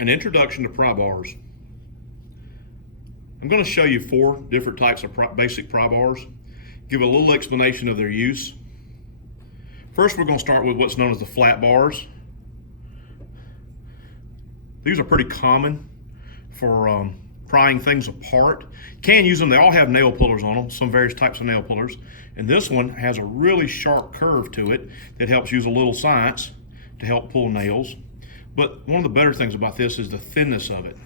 An introduction to pry bars. I'm going to show you 4 different types of basic pry bars, give a little explanation of their use. First, we're going to start with what's known as the flat bars. These are pretty common for prying things apart. Can use them, they all have nail pullers on them, some various types of nail pullers. And this one has a really sharp curve to it that helps use a little science to help pull nails. But one of the better things about this is the thinness of it.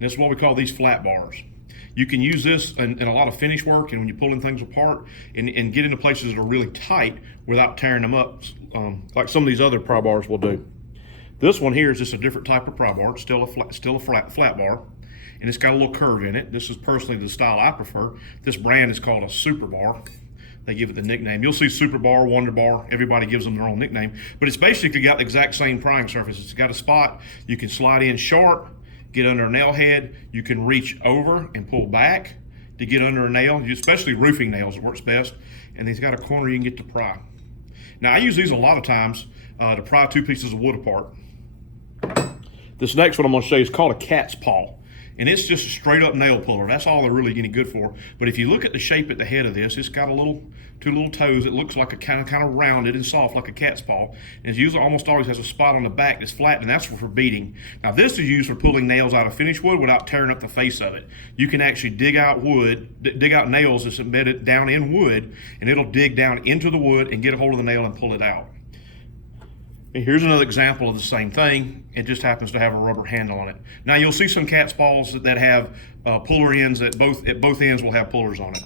That's why we call these flat bars. You can use this in a lot of finish work and when you're pulling things apart and get into places that are really tight without tearing them up, like some of these other pry bars will do. This one here is just a different type of pry bar. It's still a flat bar, and it's got a little curve in it. This is personally the style I prefer. This brand is called a Super Bar. They give it the nickname. You'll see Super Bar, Wonder Bar, everybody gives them their own nickname, but it's basically got the exact same prying surface. It's got a spot you can slide in sharp, get under a nail head. You can reach over and pull back to get under a nail, especially roofing nails, it works best. And it's got a corner you can get to pry. Now I use these a lot of times to pry 2 pieces of wood apart. This next one I'm going to show you is called a cat's paw. And it's just a straight up nail puller. That's all they're really getting good for. But if you look at the shape at the head of this, it's got 2 little toes. It looks like a kind of rounded and soft like a cat's paw. And it usually almost always has a spot on the back that's flat, and that's for beating. Now this is used for pulling nails out of finished wood without tearing up the face of it. You can actually dig out nails that's embedded down in wood, and it'll dig down into the wood and get a hold of the nail and pull it out. And here's another example of the same thing. It just happens to have a rubber handle on it. Now you'll see some cat's paws that have puller ends at both ends will have pullers on it.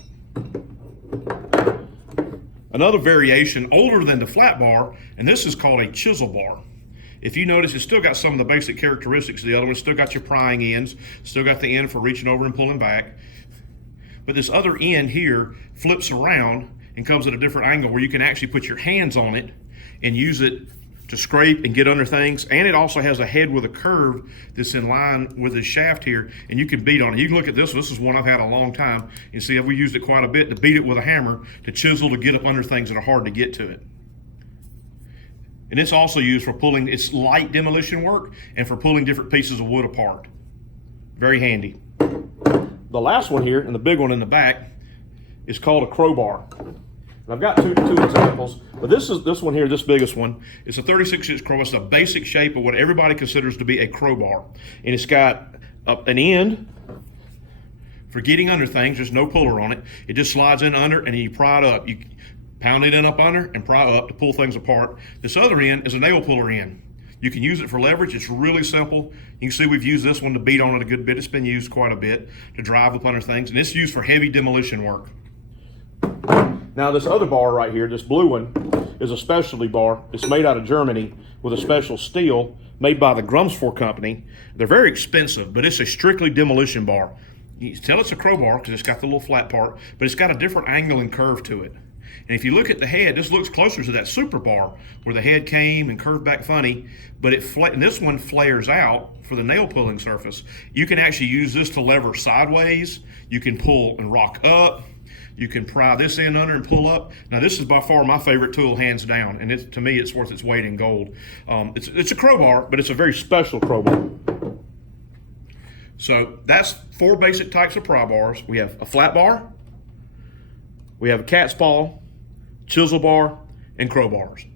Another variation older than the flat bar, and this is called a chisel bar. If you notice, it's still got some of the basic characteristics of the other one. It's still got your prying ends, still got the end for reaching over and pulling back. But this other end here flips around and comes at a different angle where you can actually put your hands on it and use it to scrape and get under things. And it also has a head with a curve that's in line with the shaft here, and you can beat on it. You can look at this. This is one I've had a long time. You see, we used it quite a bit to beat it with a hammer, to chisel, to get up under things that are hard to get to it. And it's also used for pulling, it's light demolition work and for pulling different pieces of wood apart. Very handy. The last one here, and the big one in the back, is called a crowbar. I've got two examples, but this one here, this biggest one, it's a 36-inch crowbar. It's the basic shape of what everybody considers to be a crowbar. And it's got an end for getting under things. There's no puller on it. It just slides in under, and you pry it up. You pound it in up under and pry up to pull things apart. This other end is a nail puller end. You can use it for leverage. It's really simple. You can see we've used this one to beat on it a good bit. It's been used quite a bit to drive up under things, and it's used for heavy demolition work. Now this other bar right here, this blue one, is a specialty bar. It's made out of Germany with a special steel made by the Crowbar company. They're very expensive, but it's a strictly demolition bar. You can tell it's a crowbar because it's got the little flat part, but it's got a different angle and curve to it. And if you look at the head, this looks closer to that Super Bar where the head came and curved back funny, but and this one flares out for the nail pulling surface. You can actually use this to lever sideways. You can pull and rock up. You can pry this end under and pull up. Now this is by far my favorite tool, hands down, and to me it's worth its weight in gold. It's a crowbar, but it's a very special crowbar. So that's 4 basic types of pry bars. We have a flat bar, we have a cat's paw, chisel bar, and crowbars.